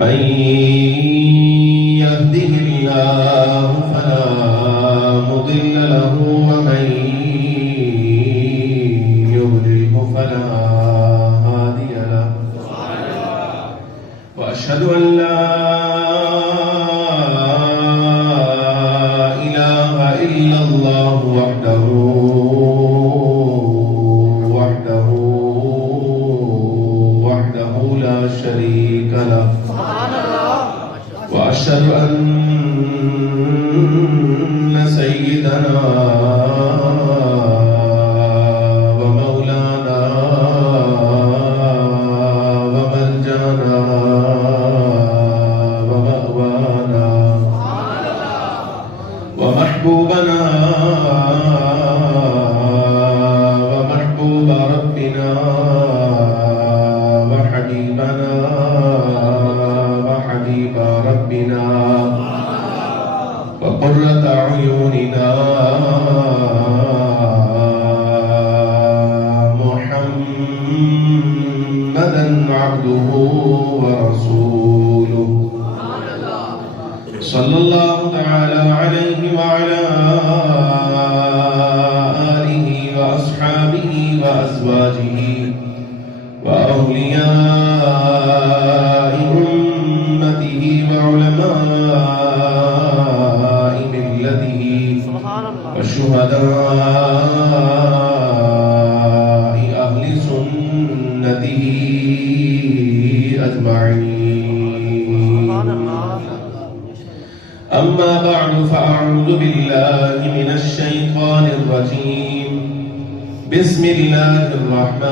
من يهده الله فلا مضل له ومن يضلله فلا هادي له وأشهد أن لا إله إلا الله وحده لا شريك له وأشهد أن سيدنا ومولانا وملجأنا ومأوانا ومحبوبنا ومحبوب ربنا وحبيب ربنا وقرة أعيننا محمدا عبده ورسوله صلى الله تعالى عليه وعلى آله وأصحابه وأزواجه وأولياء أمته وعلماء ملته وشهداء أهل سنته أجمعين أما بعد فأعوذ بالله من الشيطان الرجيم بسم الله الرحمن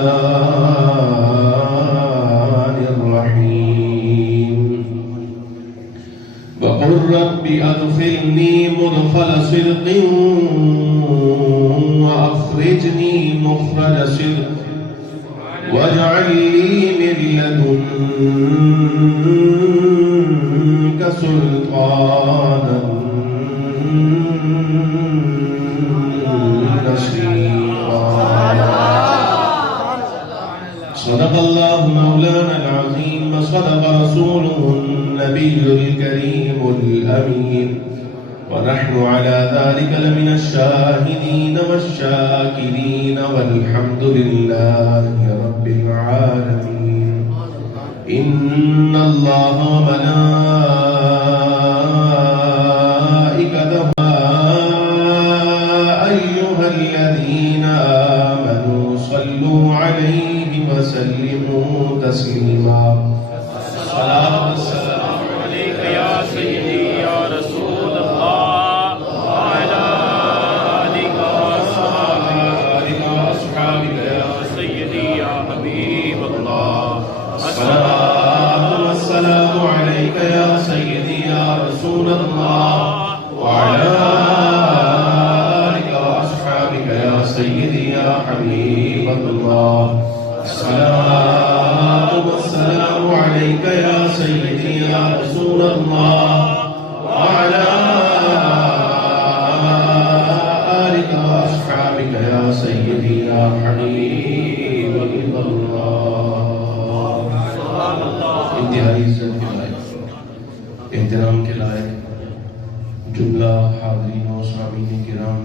الرحيم وقل رب أدخلني مدخل صدق وأخرجني مخرج صدق واجعل لي من لدنك سلطانا نصيرا صدق الله مولانا العظيم وصدق رسوله النبي الكريم الأمين ونحن على ذلك لمن الشاهدين والشاكرين والحمد لله رب العالمين إن الله وملائكته أيها الذين آمنوا صلوا عليه وسلموا تسليما الصلاة والسلام عليك يا سيدي يا رسول الله وعلى آلك وأصحابك يا سيدي يا حبيب الله الصلاة والسلام عليك يا سيدي يا رسول الله وعلى آلك وأصحابك يا سيدي يا حبيب الله الصلاة والسلام عليك يا سيدي يا رسول الله وعلى آلك وأصحابك يا سيدي يا حبيب الله انتہائی عزت کے لائق احترام کے لائق جملہ حاضرین و سامعین کرام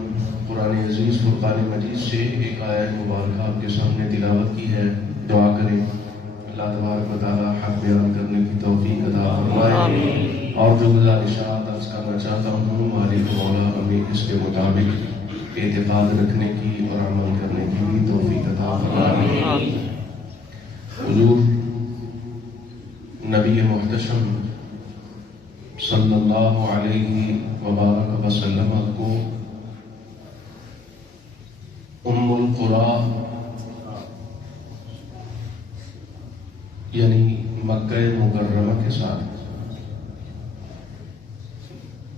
قرآن عزیز فرقان مجید سے ایک آیت مبارکہ آپ کے سامنے تلاوت کی ہے دعا کریں اللہ تبارک و تعالی حق بیان کرنے کی توفیق عطا فرمائے اور جو گزارشات عرض کرنا چاہتا ہوں مالک مولا ہمیں اس کے مطابق اعتقاد رکھنے کی اور عمل کرنے کی بھی توفیق عطا فرمائے حضور نبی محتشم صلی اللہ علیہ وبارک وسلم کو ام القریٰ یعنی مکہ مکرمہ کے ساتھ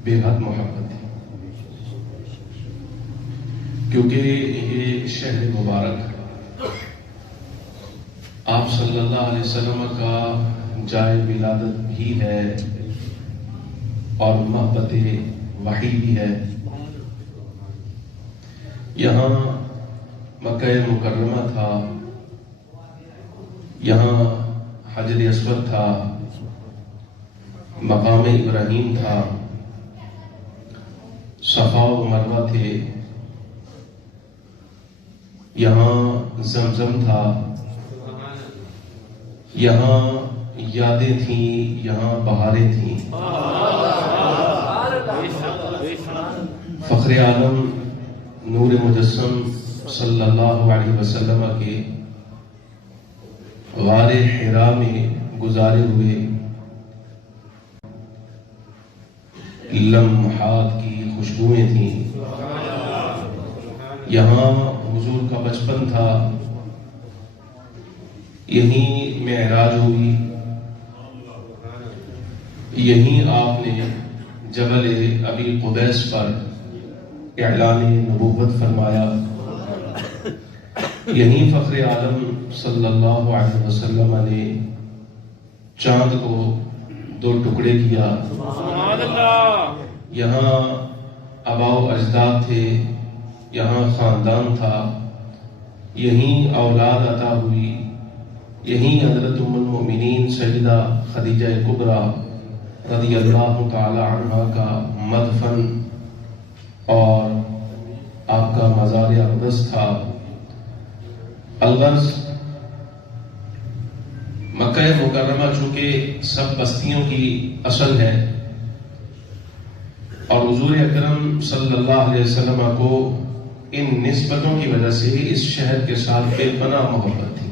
بے حد محبت تھی، کیونکہ یہ شہر مبارک آپ صلی اللہ علیہ وسلم کا جائے ولادت بھی ہے اور محبت وحی بھی ہے. یہاں مکہ مکرمہ تھا، یہاں حجر اسود تھا، مقام ابراہیم تھا، صفا و مروہ تھے، یہاں زمزم تھا، یہاں یادیں تھیں، یہاں بہاریں تھیں۔ فخر عالم نور مجسم صلی اللہ علیہ وسلم کے غار حرا میں گزارے ہوئے لمحات کی خوشبوئیں تھیں۔ یہاں حضور کا بچپن تھا، یہیں معراج ہوئی، یہیں آپ نے جبل ابی قبیس پر اعلان نبوت فرمایا، یہیں فخر عالم صلی اللہ علیہ وسلم نے چاند کو 2 ٹکڑے کیا، یہاں آباء و اجداد تھے، یہاں خاندان تھا، یہیں اولاد عطا ہوئی، یہیں حضرت ام المؤمنین سیدہ خدیجہ کبریٰ رضی اللہ تعالی عنہا کا مدفن اور آپ کا مزار اقدس تھا۔ الغرض مکہ مکرمہ چونکہ سب بستیوں کی اصل ہے اور حضور اکرم صلی اللہ علیہ وسلم کو ان نسبتوں کی وجہ سے اس شہر کے ساتھ بے پناہ محبت تھی،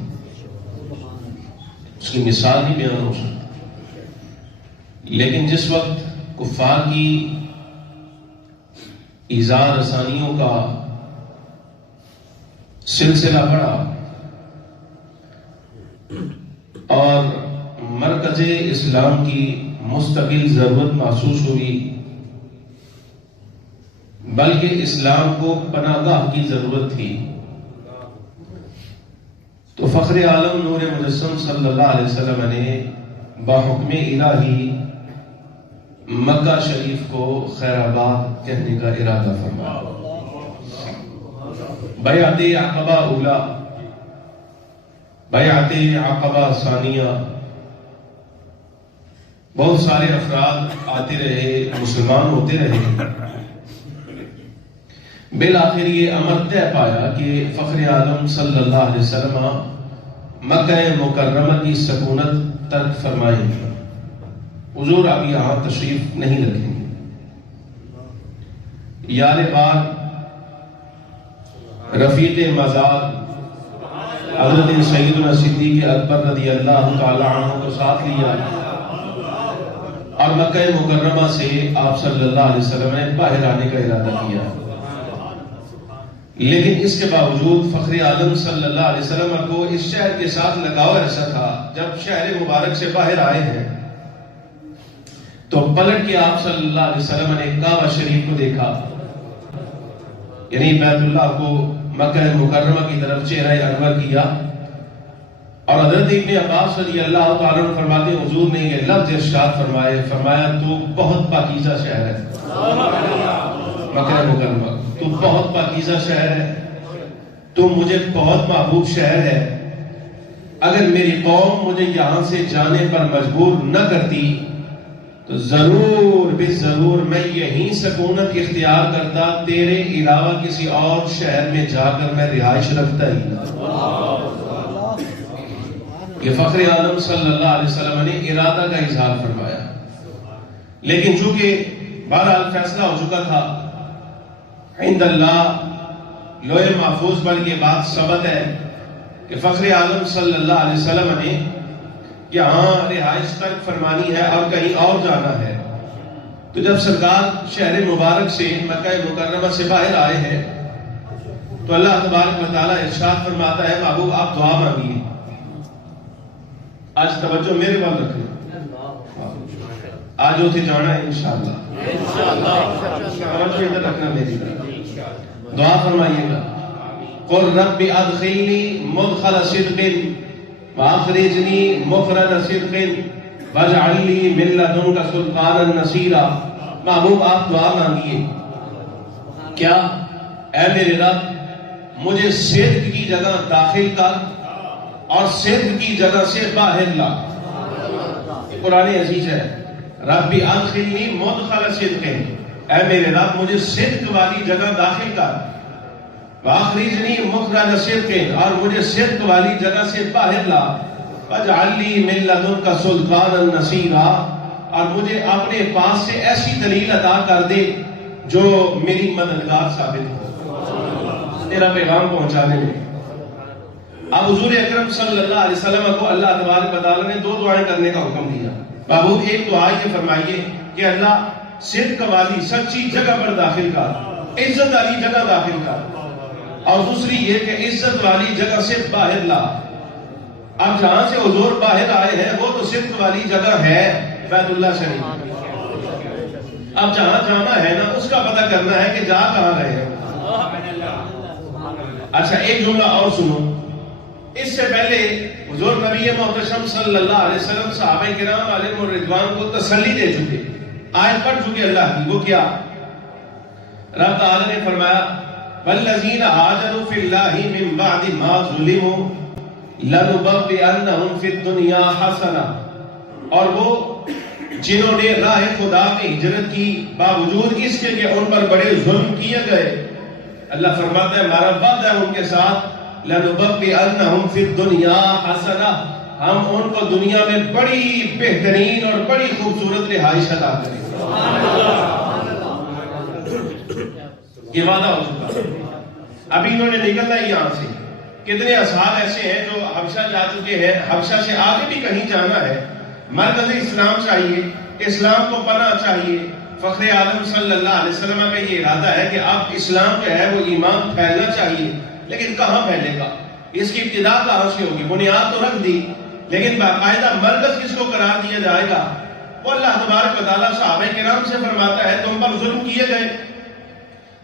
اس کی مثال نہیں بیان ہو سکتی۔ لیکن جس وقت کفار کی ایذا رسانیوں کا سلسلہ بڑھا اور مرکز اسلام کی مستقل ضرورت محسوس ہوئی، بلکہ اسلام کو پناہ گاہ کی ضرورت تھی، تو فخر عالم نور مجسم صلی اللہ علیہ وسلم نے بحکم الہی مکہ شریف کو خیر آباد کہنے کا ارادہ فرمایا۔ بیعت عقبہ اولا، بیعت عقبہ ثانیہ، بہت سارے افراد آتے رہے، مسلمان ہوتے رہے، بالآخر یہ امر طے پایا کہ فخر عالم صلی اللہ علیہ وسلم مکہ مکرمہ کی سکونت ترک فرمائیں گے، حضور اب یہاں تشریف نہیں رکھیں گے۔ یار بار رفیق مزار حضرت سیدنا صدیق اکبر رضی اللہ تعالی عنہ کو ساتھ لیا اور مکہ مکرمہ سے آپ صلی اللہ علیہ وسلم نے باہر آنے کا ارادہ کیا، لیکن اس کے باوجود فخر عالم صلی اللہ علیہ وسلم کو اس شہر کے ساتھ لگاؤ ایسا تھا، جب شہر مبارک سے باہر آئے ہیں تو پلٹ کے آپ صلی اللہ علیہ وسلم نے کعبہ شریف کو دیکھا، یعنی بیت اللہ کو، مکہ مکرمہ کی طرف چہرہ انور کیا، اور حضرت ابن عباس رضی اللہ تعالیٰ عنہ فرماتے ہیں حضور نے یہ لفظ ارشاد فرمایا تو بہت پاکیزہ شہر ہے، مکہ مکرمہ تو بہت پاکیزہ شہر ہے، تو مجھے بہت محبوب شہر ہے، اگر میری قوم مجھے یہاں سے جانے پر مجبور نہ کرتی تو ضرور بھی ضرور میں یہیں سکونت اختیار کرتا، تیرے علاوہ کسی اور شہر میں جا کر میں رہائش رکھتا ہی نہ۔ یہ فخر عالم صلی اللہ علیہ وسلم نے ارادہ کا اظہار فرمایا، لیکن چونکہ بہرحال فیصلہ ہو چکا تھا، عند اللہ لوح محفوظ پر یہ بات ثبت ہے کہ فخر عالم صلی اللہ علیہ وسلم نے یہاں رہائش ترک فرمانی ہے اور کہیں اور جانا ہے، تو جب سرکار شہر مبارک سے مکہ مکرمہ سے باہر آئے ہیں تو اللہ تبارک و تعالیٰ ارشاد فرماتا ہے محبوب آپ دعا مانگیے، آج توجہ میرے بات رکھنا، آج ہوتے جانا ہے انشاءاللہ، توجہ ادھر رکھنا میری طرف، دعا فرمائیے گا، قل رب ادخلنی مدخل صدق واخرجنی مخرج صدق واجعل لی من لدنک سلطانا نصیرا۔ محبوب آپ دعا مانگیے، کیا اے میرے رب مجھے صدق کی جگہ داخل کر اور صدق کی جگہ سے باہر لا۔ قرآن عزیز ہے، ربی ادخلنی مدخل صدق، اے میرے رب مجھے صدق والی جگہ داخل کر، واخرجنی مخرج صدق، اور مجھے صدق والی جگہ سے باہر لا، واجعل لی من لدنک سلطانا نصیرا، اور مجھے اپنے پاس سے ایسی دلیل عطا کر دے جو میری مددگار ثابت ہو تیرا پیغام پہنچانے میں۔ اب حضور اکرم صلی اللہ علیہ وسلم کو اللہ تبارک و تعالیٰ نے 2 دعائیں کرنے کا حکم دیا۔ بابو ایک دعا یہ فرمائیے کہ اللہ صدق والی سچی جگہ پر داخل کر، عزت والی جگہ داخل کر، اور دوسری یہ کہ عزت والی جگہ سے باہر لا۔ اب جہاں سے حضور باہر آئے ہیں وہ تو صدق والی جگہ ہے بیت اللہ شریف، اب جہاں جانا ہے نا اس کا پتہ کرنا ہے کہ جا کہاں رہے ہیں۔ اچھا ایک جملہ اور سنو، اس سے پہلے حضور نبی محتشم صلی اللہ علیہ وسلم صحابہ کرام علیہ الرضوان کو تسلی دے چکے، آیت پڑھ چکے اللہ کی، وہ کیا؟ رب تعالی نے فرمایا والذین ہاجروا فی اللہ من بعد ما ظلموا لنبوئنہم فی الدنیا حسنہ، اور وہ جنہوں نے راہ خدا میں ہجرت کی باوجود اس کے کہ ان پر بڑے ظلم کیے گئے، اللہ فرماتا ہے ہمارا وعدہ ہے ان کے ساتھ، لنبوئنہم فی الدنیا حسنہ، ہم ان کو دنیا میں بڑی بہترین اور بڑی خوبصورت رہائش عطا کریں گے۔ یہ وعدہ ہو چکا، ابھی انہوں نے نکلنا ہے یہاں سے۔ کتنے اصحاب ایسے ہیں جو حبشہ جا چکے ہیں، حبشہ سے آگے بھی کہیں جانا ہے، مرکز اسلام چاہیے، اسلام کو پناہ چاہیے۔ فخر عالم صلی اللہ علیہ وسلم کا یہ ارادہ ہے کہ اب اسلام جو ہے وہ ایمان پھیلنا چاہیے، لیکن کہاں پھیلے گا؟ اس کی ابتدا کہاں سے ہوگی؟ بنیاد تو رکھ دی، لیکن باقاعدہ مرکز کس کو قرار دیا جائے گا؟ وہ اللہ تبارک و تعالیٰ صحابہ کرام سے فرماتا ہے تم پر ظلم کیے گئے،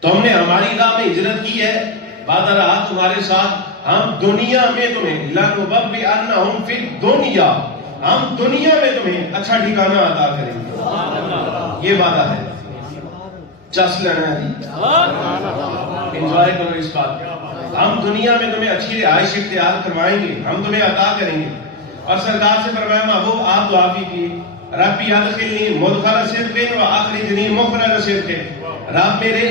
تم نے ہماری راہ میں ہجرت کی ہے، وعدہ رہا تمہارے ساتھ ہم دنیا میں تمہیں لنبوئنہم فی الدنیا، ہم دنیا میں تمہیں اچھا ٹھکانہ عطا کریں گے، یہ وعدہ ہے۔ چس لینا ہے جی، انجوائے کرو اس بات کو، ہم دنیا میں تمہیں اچھی رہائش اختیار کروائیں گے، ہم تمہیں عطا کریں گے۔ اور سرکار سے فرمایا محبوب آپ دعا کیجیے ربی ادخلنی مدخل صدق واخرجنی مخرج صدق، رب میرے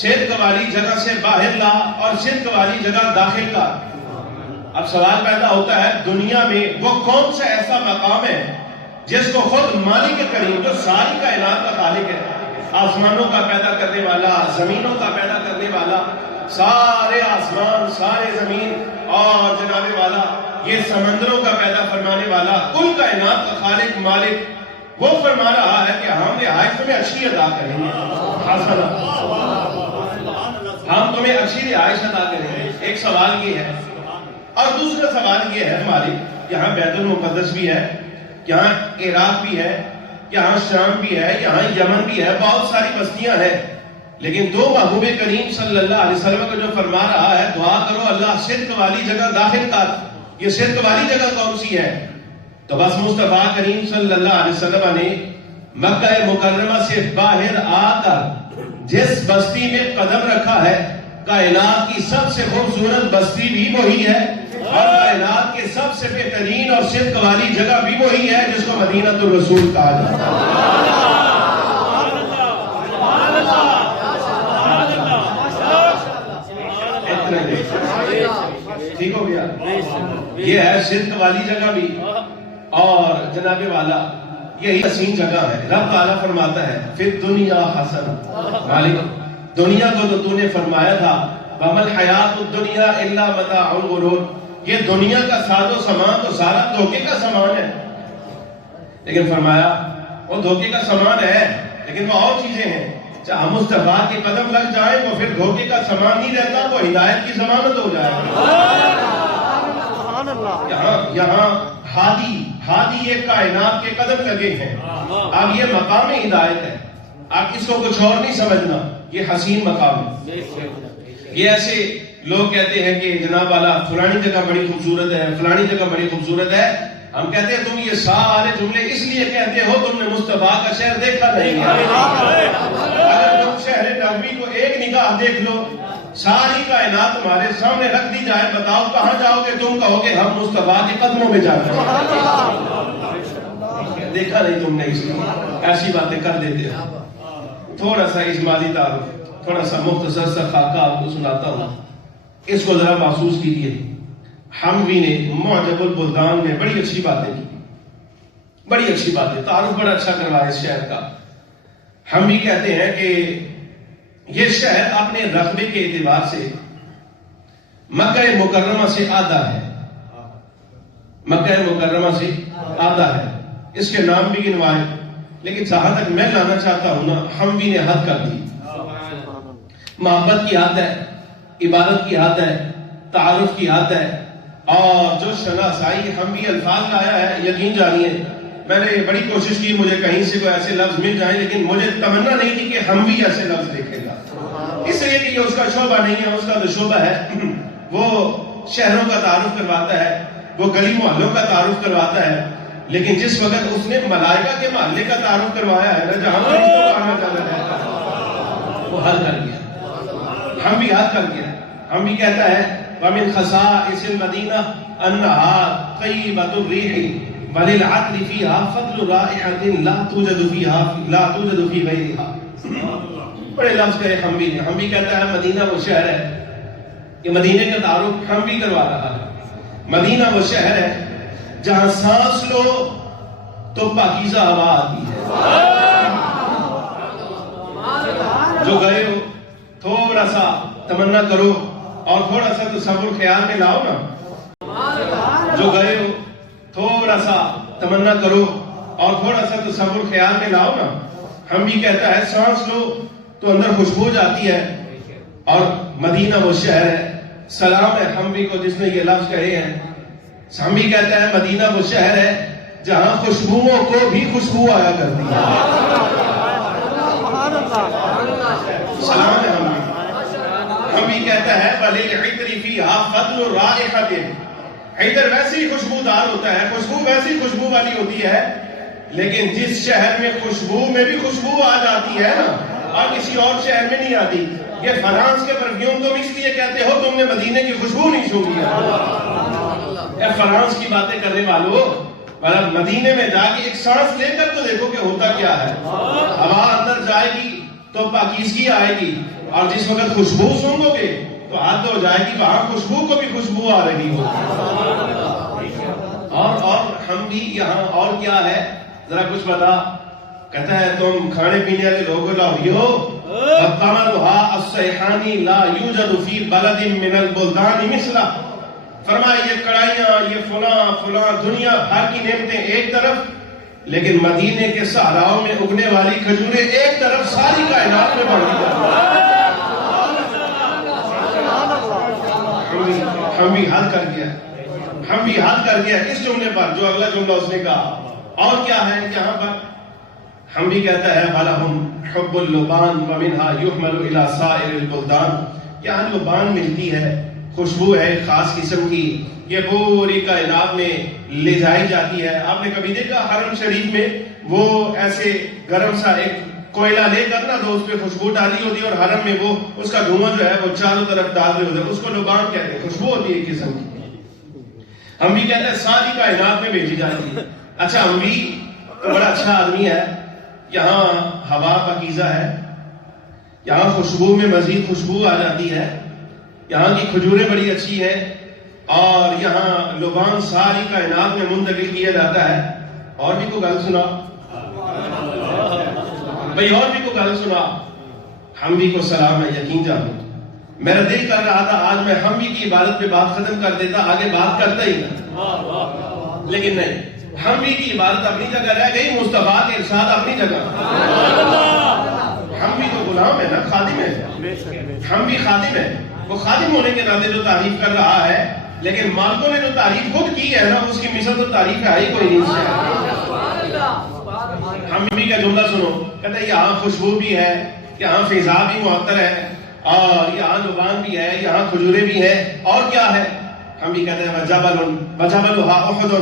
صدق والی جگہ سے باہر لا اور صدق والی جگہ داخل کر۔ اب سوال پیدا ہوتا ہے دنیا میں وہ کون سا ایسا مقام ہے جس کو خود مالک کریم جو ساری کائنات کا خالق ہے، آسمانوں کا پیدا کرنے والا، زمینوں کا پیدا کرنے والا، سارے آسمان سارے زمین اور جناب والا یہ سمندروں کا پیدا فرمانے والا، کل کائنات کا خالق مالک، وہ فرما رہا ہے کہ ہم رہائش تمہیں اچھی عطا کریں گے، ہم تمہیں اچھی رہائش عطا کریں گے۔ ایک سوال یہ ہے، اور دوسرا سوال یہ ہے ہماری، یہاں بیت المقدس بھی ہے، یہاں عراق بھی ہے، یہاں شام بھی ہے، یہاں یمن بھی ہے، بہت ساری بستیاں ہیں، لیکن دو محبوب کریم صلی اللہ علیہ وسلم کو جو فرما رہا ہے دعا کرو اللہ صدق والی جگہ داخل کر، یہ صدق والی جگہ کون سی ہے؟ تو بس مصطفیٰ کریم صلی اللہ علیہ وسلم نے مکہ مکرمہ سے باہر آ کر جس بستی میں قدم رکھا ہے، کائنات کی سب سے خوبصورت بستی بھی وہی ہے، اور کائنات کے سب سے بہترین اور صدق والی جگہ بھی وہی ہے جس کو مدینہ الرسول کہا جاتا ہے۔ ٹھیک ہو گیا؟ یہ ہے صدق والی جگہ بھی، اور جناب والا یہی حسین جگہ ہے۔ رب تعالیٰ فرماتا ہے فی الدنیا حسنہ، مالک دنیا کو تو نے فرمایا تھا وَمَا الْحَيَاةُ الدُّنْيَا إِلَّا مَتَاعُ الْغُرُورِ، یہ دنیا کا ساز و سامان تو سارا دھوکے کا سامان ہے، لیکن فرمایا وہ دھوکے کا سامان ہے لیکن وہ اور چیزیں ہیں، چاہے مصطفیٰ کے قدم لگ جائے وہ پھر دھوکے کا سامان نہیں رہتا، وہ ہدایت کی ضمانت ہو جائے گا۔ یہاں ہادی ایک کائنات کے قدم لگے ہیں، اب یہ مقام ہدایت ہے، آپ اس کو کچھ اور نہیں سمجھنا، یہ حسین مقام ہے۔ یہ ایسے لوگ کہتے ہیں کہ جناب والا فلانی جگہ بڑی خوبصورت ہے، فلانی جگہ بڑی خوبصورت ہے، ہم کہتے ہیں تم یہ سارے جملے اس لیے کہتے ہو تم نے مصطفیٰ کا شہر دیکھا نہیں ہے۔ اگر تم شہر نبوی کو ایک نگاہ دیکھ لو، ساری کائنات تمہارے سامنے رکھ دی جائے، بتاؤ کہاں جاؤ گے؟ تم کہو گے ہم مصطفیٰ کے قدموں میں جاتے ہیں۔ دیکھا نہیں تم نے اس لیے ایسی باتیں کر دیتے ہو. تھوڑا سا اجمالی تعارف، تھوڑا سا مختصر سا خاکہ آپ کو سناتا ہوں، اس کو ذرا محسوس کیجیے. حموی نے معجب البلدان میں بڑی اچھی باتیں کی، بڑی اچھی باتیں، تعارف بڑا اچھا کروایا اس شہر کا. حموی کہتے ہیں کہ یہ شہر اپنے رقبے کے اعتبار سے مکہ مکرمہ سے آدھا ہے، مکہ مکرمہ سے آدھا ہے. اس کے نام بھی گنوائے، لیکن جہاں تک میں لانا چاہتا ہوں نا، حموی نے حد کر دی. محبت کی حد ہے، عبادت کی حد ہے، تعارف کی حد ہے، اور جو شناسائی حموی الفاظ لایا ہے، یقین جانیے میں نے بڑی کوشش کی مجھے کہیں سے کوئی ایسے لفظ مل جائیں، لیکن مجھے تمنا نہیں تھی کہ حموی ایسے لفظ دیکھے گا، اس لیے کہ یہ اس کا شعبہ نہیں ہے. اس کا جو شعبہ ہے وہ شہروں کا تعارف کرواتا ہے، وہ گلی محلوں کا تعارف کرواتا ہے. لیکن جس وقت اس نے ملائکہ کے محلے کا تعارف کروایا ہے نا، جہاں فرشتوں کا آنا جانا رہتا ہے، وہ حل کر گیا، حموی حل کر گیا. حموی کہتا ہے وَمِنْ خَصَائِصِ الْمَدِينَةِ أَنَّهَا طَيِّبَةُ الرِّيحِ وَلِلْعَطْرِ فِيهَا فَضْلُ رَائِحَةٍ لَا تُوجَدُ فِي غَيْرِهَا. بڑے لفظ کہے حموی نے. حموی کہتا ہے مدینہ وہ شہر ہے، کہ مدینے کا تعارف حموی کروا رہا ہے. مدینہ وہ شہر ہے جہاں سانس لو تو پاکیزہ ہوا آتی ہے. جو گئے ہو تھوڑا سا تمنا کرو اور تھوڑا سا تصور خیال میں لاؤ نا. جو گئے ہو تھوڑا سا تمنا کرو اور تھوڑا سا تصور خیال میں لاؤ نا. حموی کہتا ہے سانس لو تو اندر خوشبو جاتی ہے، اور مدینہ وہ شہر ہے. سلام ہے حموی کو جس نے یہ لفظ کہے ہیں. حموی کہتا ہے مدینہ وہ شہر ہے جہاں خوشبوؤں کو بھی خوشبو آیا کرتی ہے. سلام ہے حموی. حموی کہتا ہے وَلِلْعِطْرِ فِيهَا فَضْلُ رَائِحَةٍ. عطر ویسی خوشبودار ہوتا ہے، خوشبو ویسی خوشبو والی ہوتی ہے، لیکن جس شہر میں خوشبو میں بھی خوشبو آ جاتی ہے نا، اور کسی اور شہر میں نہیں آتی. یہ فرانس کے پرفیوم تم اس لیے کہتے ہو تم نے مدینے کی خوشبو نہیں سونگی ہے. اے فرانس کی باتیں کرنے والوں، مدینے میں جا کے ایک سانس لے کر تو دیکھو کہ ہوتا کیا ہے. ہوا اندر جائے گی تو پاکیزگی آئے گی، اور جس وقت خوشبو سونگو گے تو حد ہو جائے گی وہاں خوشبو کو بھی خوشبو آ رہی ہوگی. اور ہم بھی یہاں اور کیا ہے ذرا کچھ بتا. کہتا ہے تم کھانے پینے والے لوگ لاہوری ہو. وَالْقَمَرُهَا السَّيْحَانِ لَا يُوجَدُ فِي بَلَدٍ مِّنَ الْبُلْدَانِ مِثْلَهُ. فرمایا یہ کڑھائیاں، یہ فلاں دنیا بھر کی نعمتیں ایک طرف، لیکن مدینے کے صحراؤں میں اگنے والی کھجوریں ایک طرف ساری کائنات میں بڑھ گئی. حموی حل کر گیا، حموی حل کر گیا اس جملے پر جو اگلا جملہ اس نے کہا. اور کیا ہے یہاں پر؟ حموی کہتا ہے وَلَهُمْ حُبُّ اللُّبَانِ وَمِنْهَا يُحْمَلُ إِلَى سَائِرِ الْبُلْدَانِ. یہاں لبان ملتی ہے، خوشبو ہے خاص قسم کی، یہ پوری کائنات میں لے جائی جاتی ہے. آپ نے کبھی دیکھا حرم شریف میں وہ ایسے گرم سا ایک کوئلہ لے کر نا تو اس پہ خوشبو ڈالی ہوتی ہے، اور حرم میں وہ اس کا دھواں جو ہے وہ چاروں طرف ڈال رہے ہوتے ہیں، اس کو لبان کہتے ہیں، خوشبو ہوتی ہے ایک قسم کی. ہم بھی کہتے ہیں ساری کائنات میں بھیجی جاتی ہے. اچھا ہم بھی بڑا اچھا آدمی ہے، یہاں ہوا پاکیزہ ہے، یہاں خوشبو میں مزید خوشبو آ جاتی ہے، یہاں کی کھجوریں بڑی اچھی ہیں، اور یہاں لبان ساری کائنات میں منتقل کیا جاتا ہے. اور بھی کوئی گل سنا بھئی، اور بھی کوئی گل سنا. حموی کو سلام ہے، یقین جانو میرا دل کر رہا تھا آج میں حموی کی عبادت پہ بات ختم کر دیتا، آگے بات کرتا ہی نہ، لیکن نہیں. حموی کی عبادت اپنی جگہ رہ گئی، مصطفیٰ کے ارشاد اپنی جگہ. حموی تو غلام ہے نا، خادم ہے. حموی خادم ہے، وہ خادم ہونے کے ناطے جو تعریف کر رہا ہے، لیکن مالکوں نے جو تعریف خود کی ہے نا، اس کی مثل تو تعریف ہے ہی کوئی نہیں. حموی کا جملہ سنو، کہتا ہے یہاں خوشبو بھی ہے، یہاں فضا بھی معطر ہے، اور یہاں لبان بھی ہے، یہاں کھجوریں بھی ہیں. اور کیا ہے؟ حموی کہتے ہیں وَجَبَلُهَا أُحُدٌ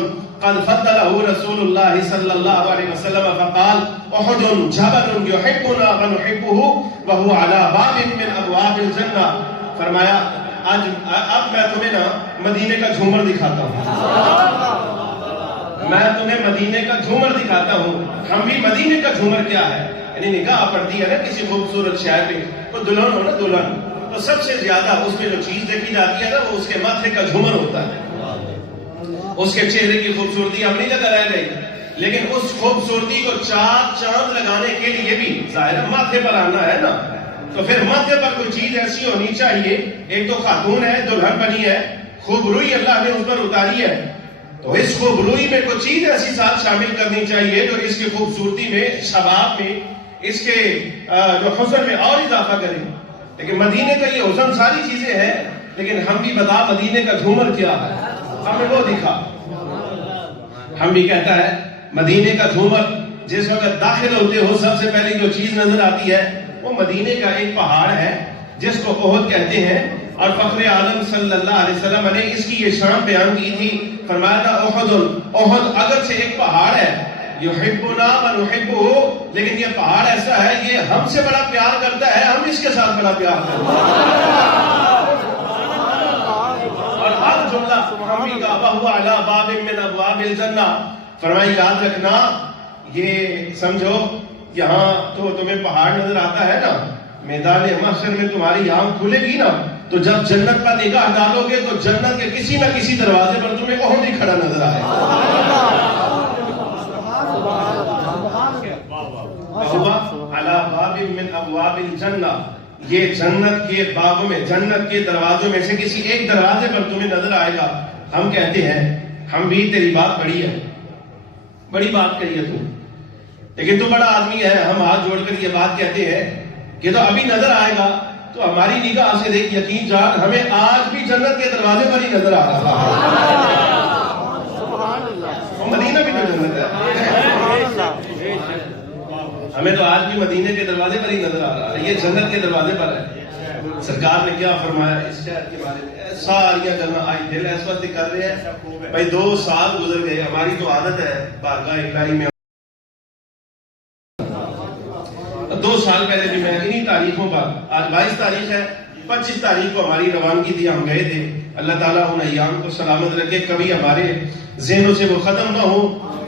قَدْ فَضَّلَهُ رَسُولُ اللَّهِ صَلَّى اللَّهُ عَلَيْهِ وَسَلَّمَ فَقَالَ أُحُدٌ جَبَلٌ يُحِبُّنَا وَنُحِبُّهُ وَهُوَ عَلَى بَابٍ مِّنْ أَبْوَابِ الْجَنَّةِ. فرمایا اب میں تمہیں نا مدینے کا جھومر دکھاتا ہوں. میں تمہیں مدینے کا جھومر دکھاتا ہوں. ہم بھی مدینے کا جھومر کیا ہے, یعنی نگاہ پڑتی ہے نا کسی خوبصورت شہر پہ, تو دلہن ہو نا دلہن, تو سب سے زیادہ اس میں جو چیز دیکھی جاتی ہے نا وہ اس کے ماتھے کا جھومر ہوتا ہے. اس کے چہرے کی خوبصورتی اپنی جگہ رہ گئی, لیکن اس خوبصورتی کو چاند لگانے کے لیے بھی ظاہر ماتھے پر آنا ہے نا. تو پھر ماتھے پر کوئی چیز ایسی ہونی چاہیے, ایک تو خاتون ہے, دلہن بنی ہے, خوب روئی اللہ نے اس پر اتاری ہے, تو اس خوب روئی میں کوئی چیز ایسی ساتھ شامل کرنی چاہیے جو اس کی خوبصورتی میں, شباب میں, اس کے جو حسن میں اور اضافہ کرے. لیکن مدینے کا یہ حسن ساری چیزیں ہیں, لیکن ہم بھی بتا مدینے کا جھومر کیا ہے, ہمیں وہ دکھا. ہم بھی کہتا ہے مدینے کا جھومر, جس وقت داخل ہوتے ہو سب سے پہلی جو چیز نظر آتی ہے وہ مدینے کا ایک پہاڑ ہے جس کو احد کہتے ہیں. اور فخر عالم صلی اللہ علیہ وسلم نے اس کی یہ شان بیان کی تھی, فرمایا تھا احد اگرچہ ایک پہاڑ ہے, یحبنا ونحبہ, لیکن یہ پہاڑ ایسا ہے یہ ہم سے بڑا پیار کرتا ہے, ہم اس کے ساتھ بڑا پیار کرتے ہیں. اور ہر جملہ ہم کا وہو علی باب من ابواب الجنہ, فرمایا یاد رکھنا, یہ سمجھو یہاں تو تمہیں پہاڑ نظر آتا ہے نا, میدان محشر میں تمہاری آنکھ کھلے گی نا, تو جب جنت پر نگاہ ڈالو گے تو جنت کے کسی نہ کسی دروازے پر تمہیں احد ہی کھڑا نظر آئے گا. علی باب من ابواب الجنہ, یہ جنت کے بابوں میں, جنت کے دروازوں میں سے کسی ایک دروازے پر تمہیں نظر آئے گا. ہم کہتے ہیں ہم بھی تیری بات بڑی ہے, بڑی بات کہی ہے تو, لیکن تو بڑا آدمی ہے, ہم ہاتھ جوڑ کر یہ بات کہتے ہیں کہ تو ابھی نظر آئے گا, تو ہماری نگاہ سے دیکھ یقین جان ہمیں آج بھی جنت کے دروازے پر ہی نظر آ رہا ہے. مدینہ بھی تو جنت ہے, ہمیں تو آج بھی مدینے کے دروازے پر ہی نظر آ رہا ہے, یہ جنت کے دروازے پر ہے. سرکار نے کیا فرمایا اس شہر کے بارے میں, ساری گلاں آئی دل اس وقت کر رہے ہیں بھائی, 2 سال گزر گئے, ہماری تو عادت ہے بارگاہ الہی میں 2 سال پہلے بھی میں انہی تاریخوں پر, آج 22 تاریخ ہے, 25 تاریخ کو ہماری روانگی تھی, ہم گئے تھے. اللہ تعالیٰ ان ایام کو سلامت رکھے, کبھی ہمارے ذہنوں سے وہ ختم نہ ہو.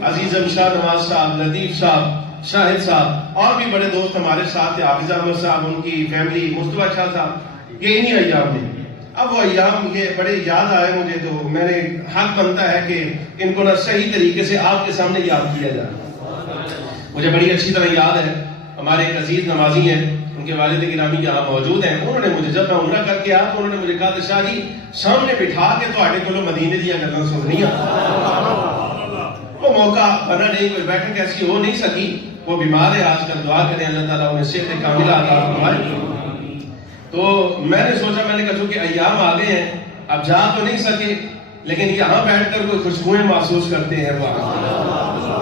عزیزم شاہ نواز صاحب, لطیف صاحب, شاہد صاحب اور بھی بڑے دوست ہمارے ساتھ تھے, حافظ احمد صاحب, ان کی فیملی, مصطفیٰ شاہ صاحب, یہ انہی ایام تھے. اب وہ ایام یہ بڑے یاد آئے مجھے, تو میں نے حق بنتا ہے کہ ان کو نہ صحیح طریقے سے آپ کے سامنے یاد کیا جائے. مجھے بڑی اچھی طرح یاد ہے, ہمارے ایک عزیز نمازی ہیں, ان کے والد گرامی یہاں موجود ہیں, انہوں نے مجھے جب میں عمرہ کر کے آیا تو انہوں نے مجھے کہا شاہ جی سامنے بٹھا کے تواڈے کولوں مدینے دیا گلاں سننیاں. وہ موقع بنا نہیں, کوئی بیٹھک ایسی ہو نہیں سکی, وہ بیمار ہے آج کل, دعا کریں اللہ تعالیٰ انہیں صحت کاملہ عطا فرمائے. تو میں نے سوچا, میں نے کہا چونکہ ایام آ گئے ہیں, اب جا تو نہیں سکے, لیکن یہاں بیٹھ کر کوئی خوشبوئیں محسوس کرتے ہیں,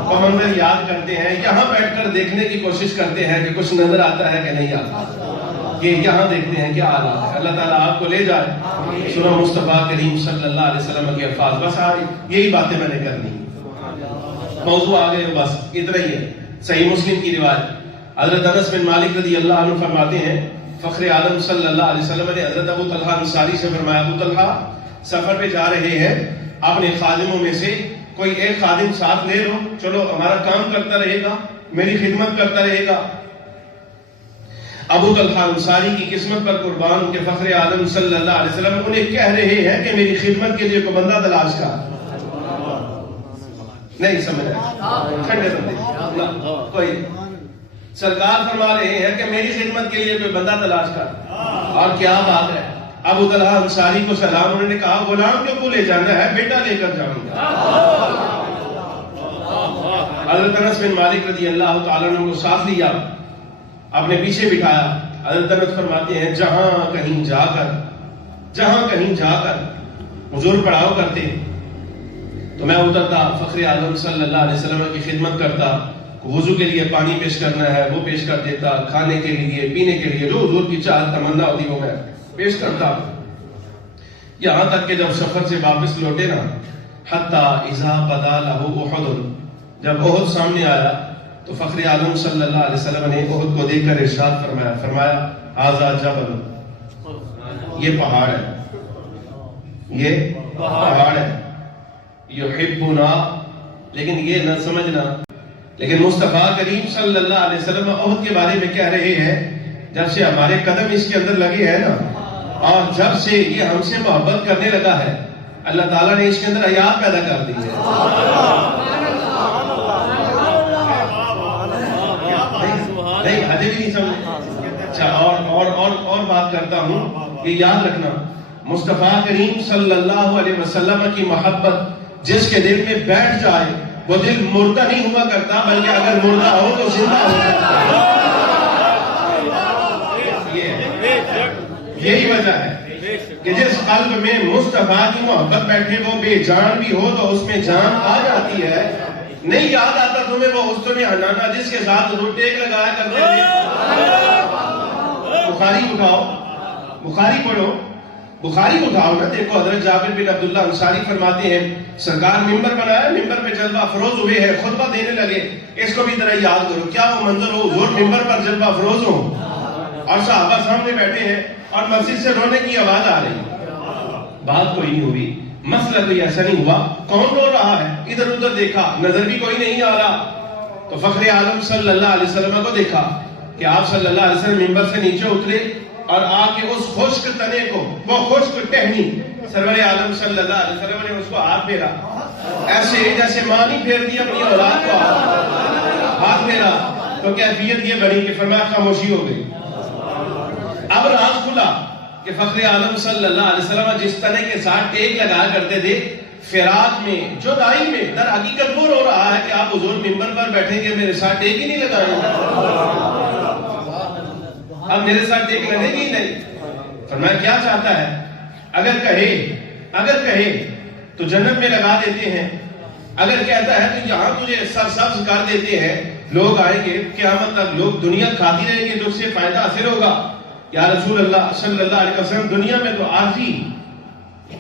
وہ منظر یاد کرتے ہیں, یہاں بیٹھ کر دیکھنے کی کوشش کرتے ہیں کہ کچھ نظر آتا ہے کہ نہیں آتا, کہ یہاں دیکھتے ہیں کیا حالات ہے. اللہ تعالیٰ آپ کو لے جائے. سنو مصطفیٰ کریم صلی اللہ علیہ وسلم کے الفاظ, بس یہی باتیں میں نے کرنی, موضوع آ گئے بس اتنا ہی ہے. صحیح مسلم کی روایت, حضرت انس بن مالک رضی اللہ عنہ فرماتے ہیں, فخر عالم صلی اللہ علیہ وسلم نے حضرت ابو طلحہ انصاری سے فرمایا, ابو طلحہ سفر پہ جا رہے ہیں, اپنے خادموں میں سے کوئی ایک خادم ساتھ لے لو, چلو ہمارا کام کرتا رہے گا, میری خدمت کرتا رہے گا. ابو طلحہ انصاری کی قسمت پر قربان کے فخر عالم صلی اللہ علیہ وسلم انہیں کہہ رہے ہیں کہ میری خدمت کے لیے کوئی بندہ تلاش کر. نہیں سمجھ رہے, ٹھنڈے بندے کوئی, سرکار فرما رہے ہیں کہ میری خدمت کے لیے کوئی بندہ تلاش کر. اور کیا بات ہے, ابو طلحہ انصاری کو سلام, انہوں نے کہا غلام کیوں کو لے جانا ہے, بیٹا لے کر جاؤں گا. حضرت انس بن مالک رضی اللہ تعالیٰ عنہ کو ساتھ لیا, اپنے پیچھے بٹھایا. حضرت انس فرماتے ہیں جہاں کہیں جا کر حضور پڑھاؤ کرتے تو میں اترتا, فخر عالم صلی اللہ علیہ وسلم کی خدمت کرتا, وضو کے لیے پانی پیش کرنا ہے وہ پیش کر دیتا, کھانے کے لیے, پینے کے لیے, جو حضور کی چاہت تمنا ہوتی وہ میں پیش کرتا. یہاں تک کہ جب سفر سے واپس لوٹے نا, حتی اذا بدا لہ احد, جب احد سامنے آیا تو فخر عالم صلی اللہ علیہ وسلم نے احد کو دیکھ کر ارشاد فرمایا ھذا جبل, یہ پہاڑ ہے, یہ پہاڑ ہے, یحبنا لیکن یہ نہ سمجھنا، لیکن مصطفیٰ کریم صلی اللہ علیہ وسلم احد کے بارے میں کہہ رہے ہیں جب سے ہمارے قدم اس کے اندر لگے ہیں نا، اور جب سے یہ ہم سے محبت کرنے لگا ہے، اللہ تعالیٰ نے اس کے اندر حیات پیدا کر دی ہے۔ نہیں حجی بھی نہیں سمجھے۔ اچھا اور بات کرتا ہوں کہ یاد رکھنا، مصطفیٰ کریم صلی اللہ علیہ وسلم کی محبت جس کے دل میں بیٹھ جائے وہ دل مردہ نہیں ہوا کرتا، بلکہ اگر مردہ ہو تو زندہ ہو جاتا ہے۔ یہی وجہ ہے کہ جس قلب میں مصطفیٰ کی محبت بیٹھے وہ بے جان بھی ہو تو اس میں جان آ جاتی ہے۔ نہیں یاد آتا تمہیں وہ حسن حنانہ جس کے ساتھ حضور ٹیک لگایا کرتے تھے؟ بخاری اٹھاؤ، بخاری پڑھو، بخاری اٹھاؤ نا، دیکھو حضرت جابر بن عبداللہ انصاری فرماتے ہیں سرکار ممبر بنایا، ممبر پہ جلوہ افروز ہوئے ہیں، خطبہ دینے لگے، اس کو بھی ذرا یاد کرو، کیا وہ منظر ہو حضور ممبر پر جلوہ افروز ہو اور صحابہ سامنے بیٹھے ہیں اور مسجد سے رونے کی آواز آ رہی، بات کوئی نہیں ہوئی، مسئلہ کوئی ایسا نہیں ہوا، کون رو رہا ہے، ادھر ادھر دیکھا، نظر بھی کوئی نہیں آ رہا، تو فخر عالم صلی اللہ علیہ وسلم کو دیکھا کہ آپ صلی اللہ علیہ وسلم ممبر سے نیچے اترے اور آ کے اس خشک تنے کو، وہ خشک ٹہنی، سرور عالم صلی اللہ علیہ وسلم نے اس کو ہاتھ پھیرا، ایسے جیسے ماں نہیں پھیرتی اپنی اولاد کو ہاتھ پھیرا، تو کیفیت یہ بنی کہ فرمایا خاموشی ہو گئی۔ اب راز کھلا کہ فخر عالم صلی اللہ علیہ وسلم جس تنے کے ساتھ ٹیک لگایا کرتے تھے، فراق میں، جدائی میں، در حقیقت وہ رو رہا ہے کہ آپ حضور ممبر پر بیٹھیں گے میرے ساتھ ٹیک ہی نہیں لگائیں، اب میرے ساتھ ٹیک لگے گی نہیں۔ فرمایا کیا چاہتا ہے؟ اگر کہے تو جنت میں لگا دیتے ہیں، اگر کہتا ہے تو یہاں تجھے سرسبز کر دیتے ہیں، لوگ آئیں گے قیامت تک، لوگ دنیا کھاتی رہیں گے تو اس سے فائدہ حاصل ہوگا۔ یا رسول اللہ صلی اللہ علیہ وسلم دنیا میں تو عارضی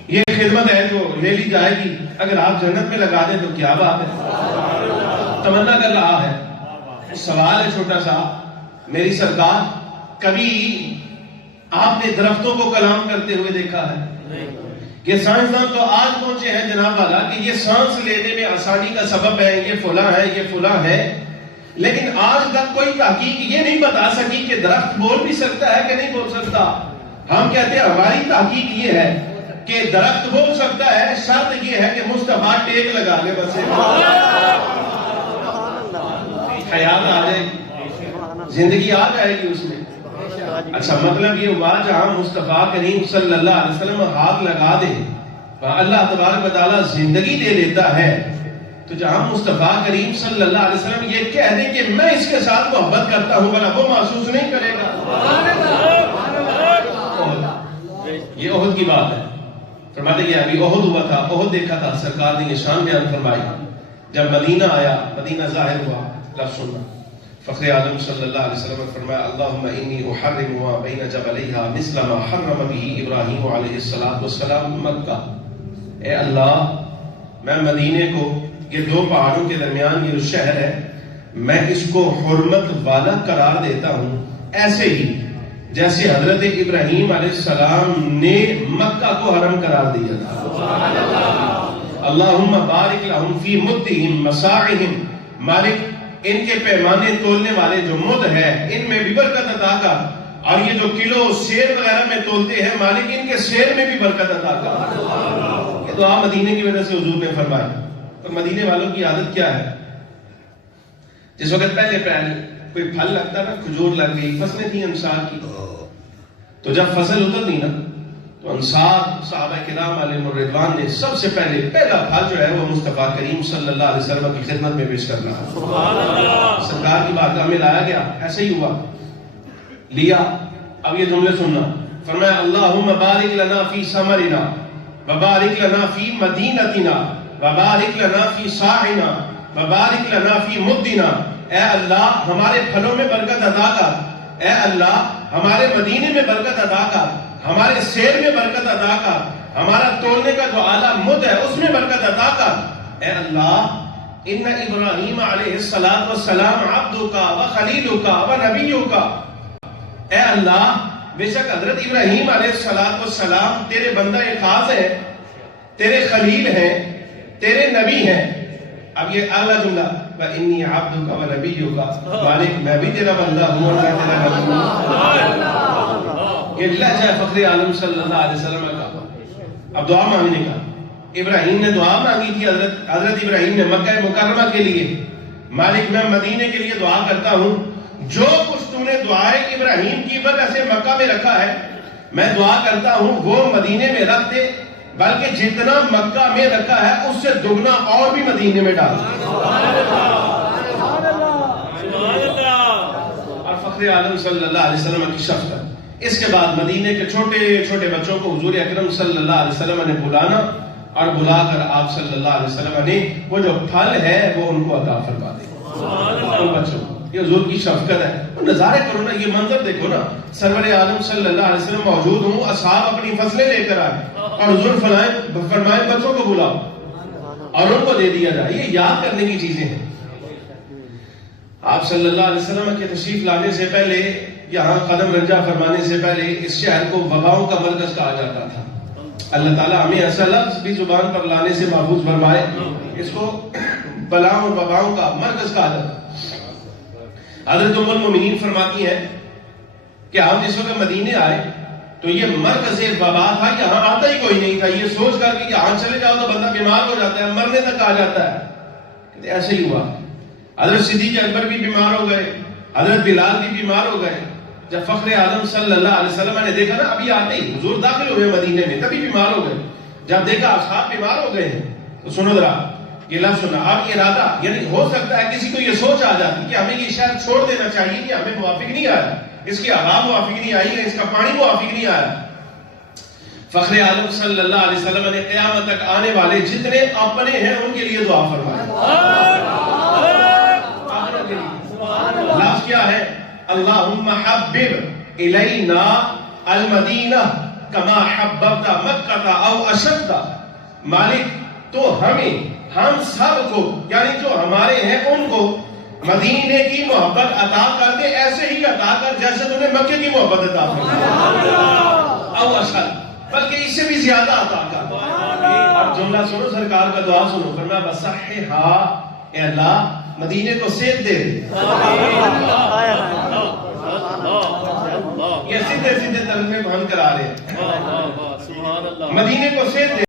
یہ خدمت ہے جو لے لی جائے گی، اگر آپ جنت میں لگا دیں تو کیا بات ہے، تمنا کر رہا ہے۔ سوال ہے چھوٹا سا، میری سرکار کبھی آپ نے درختوں کو کلام کرتے ہوئے دیکھا ہے؟ یہ سائنسدان تو آج پہنچے ہیں جناب والا کہ یہ سانس لینے میں آسانی کا سبب ہے، یہ فلاں ہے، یہ فلاں ہے، لیکن آج تک کوئی تحقیق یہ نہیں بتا سکی کہ درخت بول بھی سکتا ہے کہ نہیں بول سکتا۔ ہم کہتے ہیں ہماری تحقیق یہ ہے کہ درخت بول سکتا ہے، شرط یہ ہے کہ مصطفیٰ ٹیک لگا لے، بس حیات آ جائے گی، زندگی آ جائے گی اس میں۔ اچھا مطلب یہ ہوا جہاں مصطفیٰ کریم صلی اللہ علیہ وسلم ہاتھ لگا دے وہاں اللہ تبارک و تعالیٰ زندگی دے دیتا ہے، تو جہاں مصطفیٰ کریم صلی اللہ علیہ وسلم یہ کہہ دیں کہ میں اس کے ساتھ محبت کرتا ہوں، بھلا وہ محسوس نہیں کرے گا؟ یہ احد کی بات ہے۔ فرماتے کہ ابھی احد ہوا تھا، احد دیکھا تھا، سرکار نے یہ شان بیان فرمائی، جب مدینہ آیا، مدینہ ظاہر ہوا، لفظ سننا، فخر عالم صلی اللہ علیہ وسلم نے فرمایا اللہم انی احرم ما بین جبلیہا مثل ما حرم به ابراہیم علیہ السلام مکہ، اے اللہ میں مدینے کو، یہ دو پہاڑوں کے درمیان یہ شہر ہے، میں اس کو حرمت والا قرار دیتا ہوں، ایسے ہی جیسے حضرت ابراہیم علیہ السلام نے مکہ کو حرم قرار دیا تھا۔ اللہم بارک لہم فی مدہم مساعہم، مالک ان کے پیمانے تولنے والے جو مد ہے ان میں بھی برکت عطا کر، اور یہ جو کلو سیر وغیرہ میں تولتے ہیں مالک ان کے سیر میں بھی برکت عطا کر۔ یہ دعا مدینے کی وجہ سے حضور نے فرمائی۔ تو مدینے والوں کی عادت کیا ہے؟ جس وقت پہلے کوئی پھل لگتا نا، کھجور لگ گئی، فصلیں تھیں انصار کی، تو جب فصل اترنی نا تو انصار صحابہ کرام علیہم الرضوان نے سب سے پہلا پھل جو ہے وہ مصطفیٰ کریم صلی اللہ علیہ وسلم کی خدمت میں پیش کرنا ہے۔ سرکار کی بارگاہ میں لایا گیا، ایسے ہی ہوا، لیا۔ اب یہ جملے سننا، فرمایا اللہم بارک لنا فی ثمرنا وبارک لنا فی مدینتنا وبارک لنا فی صاعنا وبارک لنا فی مدنا، اے اللہ ہمارے پھلوں میں برکت عطا کر، اے اللہ ہمارے مدینے میں برکت عطا کر، ہمارے سیر میں برکت عطا کر، ہمارا تولنے کا جو اعلیٰ مد ہے اس میں برکت عطا کر، اے اللہ ان ابراہیم علیہ السلام عبدک و خلیلک و نبیک، اے اللہ بے شک حضرت ابراہیم علیہ السلام تیرے بندہ خاص ہے، تیرے خلیل ہیں، تیرے نبی ہیں، اب یہ اگلا جملہ وَإِنِّي عَبْدُكَ وَنَبِيُّكَ، مالک میں بھی تیرا بندہ ہوں اور میں تیرا رسول ہوں۔ یہ لہجہ فخر عالم صلی اللہ علیہ وسلم کا۔ اب دعا مانگنے کا، ابراہیم نے دعا مانگی تھی، حضرت ابراہیم نے مکہ مکرمہ کے لیے، مالک میں مدینے کے لیے دعا کرتا ہوں، جو کچھ تو نے دعائے ابراہیم کی وجہ سے مکہ میں رکھا ہے میں دعا کرتا ہوں وہ مدینے میں رکھ دے، بلکہ جتنا مکہ میں رکھا ہے اس سے دگنا اور بھی مدینے میں ڈال دے۔ اور فخر عالم صلی اللہ علیہ وسلم کی شفقت۔ اس کے بعد مدینے کے چھوٹے چھوٹے بچوں کو حضور اکرم صلی اللہ علیہ وسلم نے بلانا، اور بلا کر آپ صلی اللہ علیہ وسلم نے وہ جو پھل ہے وہ ان کو عطا فرما دے ان بچوں کو۔ یہ حضور کی شفقت ہے۔ نظارے کرو نا، یہ منظر دیکھو نا، سرور عالم صلی اللہ علیہ وسلم موجود ہوں، اصحاب اپنی فصلیں لے کر آئے اور حضور فرمائے بچوں کو بلاؤ اور ان کو دے دیا جائے۔ یہ یاد کرنے کی چیزیں ہیں۔ آپ صلی اللہ علیہ وسلم کے تشریف لانے سے پہلے، یہاں قدم رنجا فرمانے سے پہلے، اس شہر کو وباؤں کا مرکز کہا جاتا تھا۔ اللہ تعالیٰ ہمیں ایسا لفظ بھی زبان پر لانے سے محفوظ فرمائے، اس کو بلاؤں اور وباؤں کا مرکز کہا جاتا ہے۔ حضرت ام المؤمنین فرماتی ہیں کہ آپ جس وقت مدینے آئے تو یہ مرکز وبا تھا، یہاں آتا ہی کوئی نہیں تھا، یہ سوچ کر کہ یہاں چلے جاؤ تو بندہ بیمار ہو جاتا ہے، مرنے تک آ جاتا ہے۔ ایسے ہی ہوا۔ حضرت صدیق اکبر بھی بیمار ہو گئے، حضرت بلال بھی بیمار ہو گئے۔ جب فخر عالم صلی اللہ علیہ وسلم نے دیکھا نا ابھی آتے ہی حضور داخل ہوئے مدینے میں، تبھی بیمار ہو گئے۔ جب دیکھا اصحاب بیمار ہو گئے ہیں تو سنو ذرا یہ لفظ سنا، اب ارادہ، یعنی ہو سکتا ہے کسی کو یہ سوچ آ جاتی کہ ہمیں یہ شہر چھوڑ دینا چاہیے کہ ہمیں موافق نہیں آیا، اس کی ہوا موافق نہیں آئی، اس کا پانی موافق نہیں آیا۔ فخر عالم صلی اللہ علیہ وسلم نے قیامت تک آنے والے جتنے اپنے ہیں ان کے لیے دعا فرمائی۔ لفظ کیا ہے؟ اللہم حبب الینا المدینہ کما حببت مکہ او اشد۔ مالک تو ہمیں، ہم سب کو، یعنی جو ہمارے ہیں ان کو مدینے کی محبت عطا کر دے، ایسے ہی عطا کر جیسے تو نے مکے کی محبت عطا فرمائی، او اشد، بلکہ اس سے بھی زیادہ عطا کر۔ اور جملہ سنو، سرکار کا دعا سنو، فرمایا بصحھا، اے اللہ مدینے کو صحت دے۔ یہ سیدھے سیدھے ترجمے کو ہم کرا رہے ہیں، مدینے کو صحت دے۔